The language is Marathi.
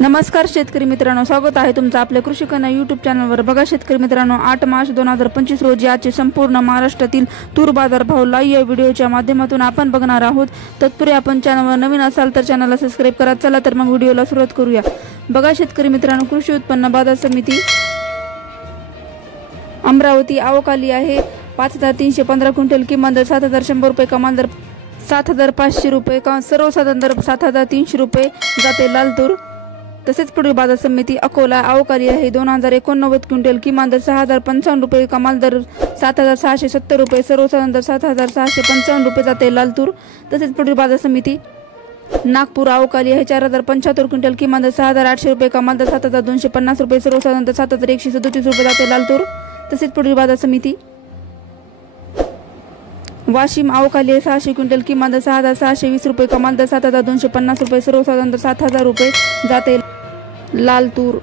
नमस्कार शेतकरी मित्रांनो, स्वागत आहे तुमचं आपल्या कृषी कन्या यूट्यूब चॅनलवर। बघा शेतकरी मित्रांनो, 8 मार्च 2025 रोजी आजचे संपूर्ण महाराष्ट्रातील तूर बाजार भाव लाईव्ह या व्हिडिओच्या माध्यमातून आपण बघणार आहोत। तत्पूर्वी आपण चॅनलवर नवीन असाल तर चॅनलला सबस्क्राइब करा। चला तर मग व्हिडिओला सुरुवात करूया। बघा शेतकरी मित्रांनो, कृषी उत्पन्न बाजार समिती अमरावती आवक आली आहे 5315 क्विंटल, किमान दर 7100 रुपये, कमाल दर 7500 रुपये, सर्वसाधारण दर 7300 रुपये जाते लाल तूर। तसेच पुढील बाजार समिती अकोला आवक आली आहे 2089 क्विंटल, किमान दर 6055 रुपये, कमाल दर 7670 रुपये, सर्वसाधारण दर 7655 रुपये जाते लाल तूर। तसेच पुढील बाजार समिती नागपूर आवक आली आहे 4075 क्विंटल, किमान दर 6800 रुपये, कमाल दर 7250 रुपये, सर्वसाधारण दर 7137 रुपये जाते लाल तूर। तसेच पुढील बाजार समिती वाशिम आवक आली आहे 600 क्विंटल, किमान दर 6620 रुपये, कमाल दर 7250 रुपये, सर्वसाधारण दर 7000 रुपये जाते लाल तूर।